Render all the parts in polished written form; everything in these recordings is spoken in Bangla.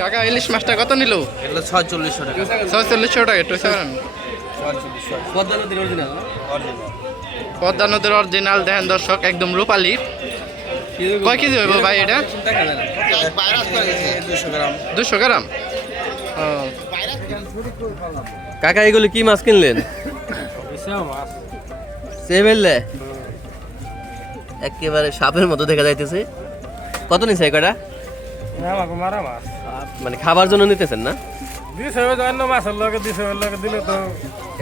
কাকা ইলিশ মাছটা কত নিল? এগুলো 4600 টাকা। 4600 টাকা। একটু সেভেন পদ্মা নদীর অরিজিনাল দেখেন দর্শক, একদম রূপালি। কয় কেজি হইব ভাই এটা? 200 গ্রাম। কাকা এগুলো কি মাছ কিনলেন? সেবেললে একেবারে সাপের মতো দেখা যাইতেছে। কত নিছে কয়টা? মানে খাবার জন্য নিতেছেন না?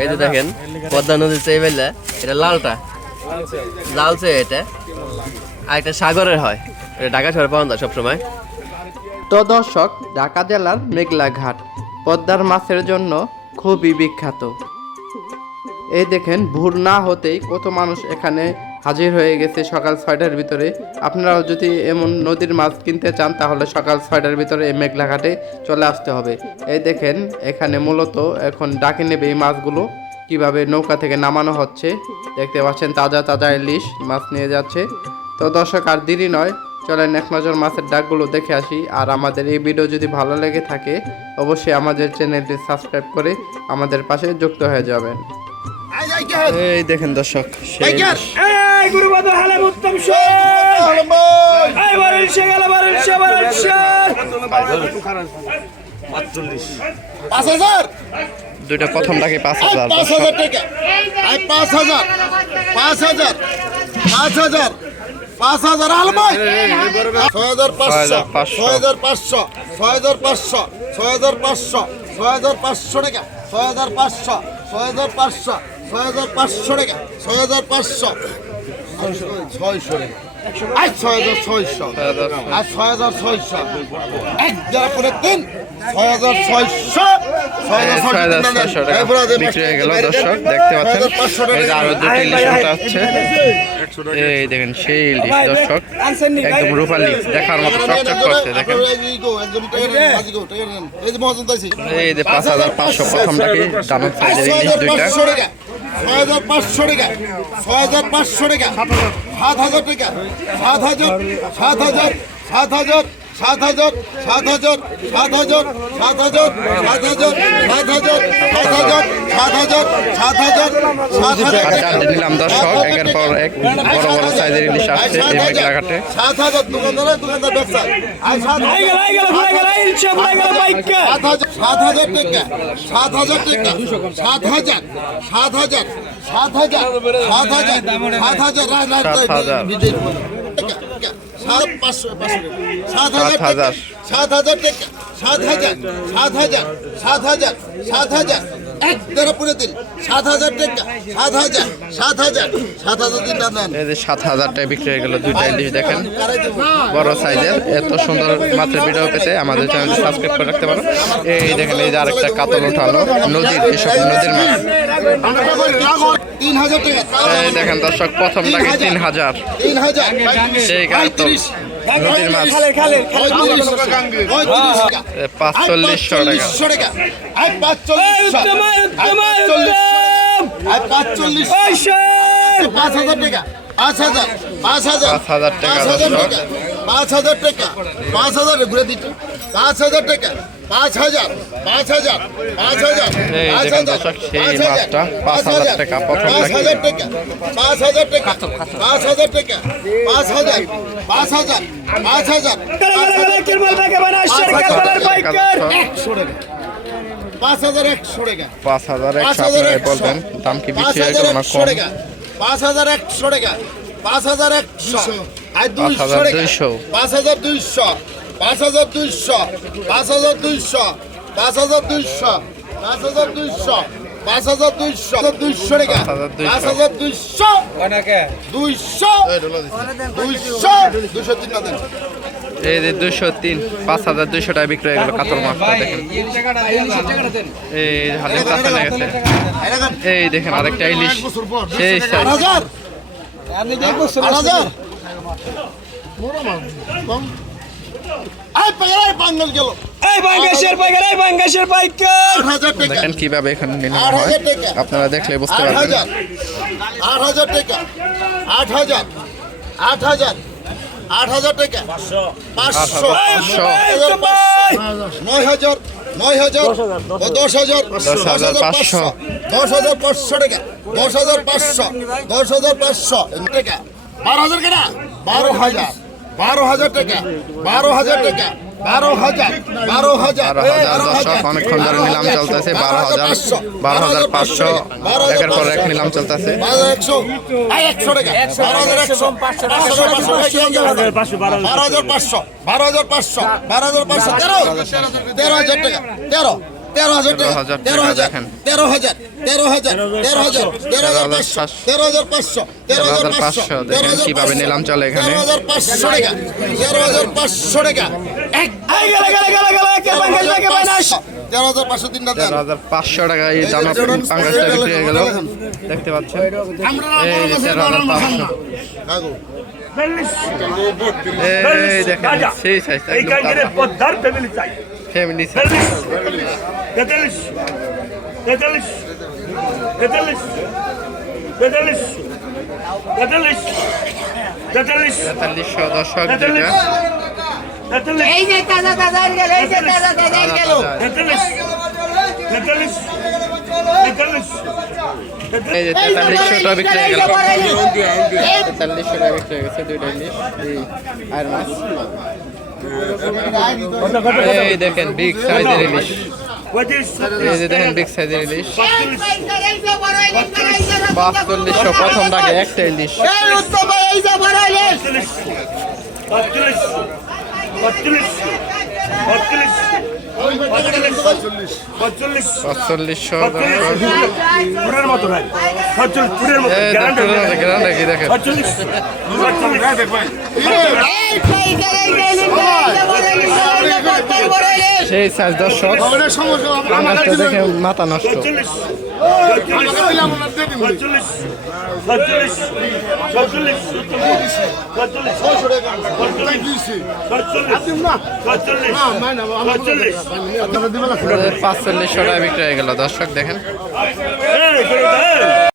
এই যে দেখেন পদ্মা নদীর সেবেললে, এটা লালটা লালচে, এটা আর এটা সাগরের হয়, এটা ঢাকা শহরে পাওয়া যায় সবসময়। তো দর্শক, ঢাকা জেলার মেঘলা ঘাট পদ্মার মাছের জন্য খুবই বিখ্যাত। এই দেখেন ভোর না হতেই কত মানুষ এখানে হাজির হয়ে গেছে সকাল 6টার ভিতরে। আপনারাও যদি এমন নদীর মাছ কিনতে চান তাহলে সকাল 6টার ভিতরে এই মেঘলা ঘাটে চলে আসতে হবে। এই দেখেন এখানে মূলত এখন ডাকে নেবে এই মাছগুলো, কিভাবে নৌকা থেকে নামানো হচ্ছে দেখতে পাচ্ছেন। তাজা তাজা ইলিশ মাছ নিয়ে যাচ্ছে। তো দর্শক আর দেরি নয়, চলেন এক নজর মাছের ডাকগুলো দেখে আসি। আর আমাদের এই ভিডিও যদি ভালো লেগে থাকে অবশ্যই আমাদের চ্যানেলটি সাবস্ক্রাইব করে আমাদের পাশে যুক্ত হয়ে যাবেন। এই দেখেন দর্শক, দুইটা প্রথম ডাকে 5000 টাকা। 5000 5000 5000 5000 আলমাই 6500 6500 6500 6500 6500 টাকা 6500 6500 6500 টাকা 6500 600 টাকা। 6600 আর 6600 এক যারা করে দিন 6600 বিক্রি হয়ে গেল দর্শক। দেখতে পাচ্ছেন এই যে আরো দুটি ইলিশ হচ্ছে। এই দেখেন সেই ইলিশ দর্শক, একদম রূপালি, দেখার মতো চকচক করছে। দেখেন এই যে 5500 প্রথম ডাকে দানব সাইজের ইলিশ দুইটা। 6500 টাকা 6500 টাকা 7000 টাকা 7000 7000 7000 7000 7000 7000 7000 7000 নিলাম দর্শক, একের পর এক বড় বড় সাইজের ইলিশ আসছে এই মেঘলা ঘাটে। 7000 দোকানদার ব্যবসা 7000 টাকা 7000 টাকা 7000 7000 7000 এক দ্বারা পুরে দিন 7000 টাকা 7000 দিন দেন। এই যে 7000 টাকা বিক্রি হয়ে গেল দুইটা ইলিশ। দেখেন বড় সাইজের। এত সুন্দর মাছের ভিডিও পেতে আমাদের চ্যানেলটি সাবস্ক্রাইব করে রাখতে পারো। এই দেখেন এই যে আরেকটা কাতল উঠালো নদীর, এসব নদীর মাছ। 3000 টাকা। এই দেখেন দর্শক প্রথম টাকা 3000 সেই কাতল নদীর মাছ 4500 টাকা। 4500 টাকা 5000 টাকা 5000 টাকা 5000 টাকা 5000 ঘুরে দিতে 5000 টাকা 5000 5000 5000 এই দেখেন দর্শক সেই মাছটা 5000 টাকা প্রথম টাকা। 5000 টাকা 5000 টাকা 5000 টাকা 5000 5000 5000 5100 টাকা 5100 বলবেন, দাম কি বেশি হয় না কম? 5100 টাকা 5100 আর 200 টাকা 5200 5200 5200 5200 5200 5200 200 টাকা 5200 অনেকে 200 203 না দেন। এই যে 203 5200 টাকা বিক্রি হয়ে গেল কাতল মাছটা। দেখেন এই হাতে কাছে লেগেছে। এই দেখেন আরেকটা ইলিশ সেই সাইজ। 8000 আই পাইরাই বাঙ্গল গেল। এই বাঙ্গাসের পাইকার 8000 টাকা। দেখেন কিভাবে এখানে নিলাম হয়, আপনারা দেখলে বুঝতে পারবেন। 8000 টাকা 8000 8000 টাকা 500 500 ভাই 9,000 9,000 ও 10,000 10,500 10,500 টাকা 10,500 10,500 টাকা 12,000 টাকা 12,000 12,000 টাকা 12,000 টাকা 12,000 12,000 দর্শক অনেকক্ষণ ধরে নিলাম চলতেছে 12,000 12,500 একের পর এক নিলাম চলতেছে 12,100 100 টাকা 12,100 12,500 12,500 13,000 টাকা 13,000 টাকা 13,000 13,000 দেখেন কিভাবে নিলাম চলে এখানে 13,500 টাকা 13,500 টাকা এই গেলে গেলে গেলে গেলে কে পাঙ্গাস কে পাঙ্গাস 13,500 তিনটা দেন 13,500 টাকা এই দানা পাঙ্গাসটা বিক্রি হয়ে গেল দেখতে পাচ্ছেন এই যে 13,500 কাগো এই দেখেন সেই সাইজ এই কাঙ্গের পদ্মার ফ্যামিলি চাই ফ্যামিলি 43 43 43 43 43 43 4300 দর্শক যেটা 43 এই যে দাদা দাদা গেল এই যে দাদা দাদা গেল 43 43 43 এই যে 4300 টাকা বিক্রি হয়ে গেল 4300 টাকা বিক্রি হয়ে গেছে দুইটা ইলিশ এই আর মাছ এই দেখেন বিগ সাইজের ইলিশ এই যে দেখেন বিগ সাইজের ইলিশ 4200 প্রথম দাগে একটা ইলিশ এই উত্তম এই যে বড় ইলিশ 45 45 4500 পুরের মতো ভাই 45 পুরের মতো এই দেখেন গ্রান্ড কি দেখেন 45 এই পাইকার এই যে ইলিশ বড় ইলিশ সেই সাইজ দর্শক পাঙ্গাসটা দেখে মাথা নষ্ট 45 45 4500 টাকা বিক্রি হয়ে গেল দর্শক দেখেন এই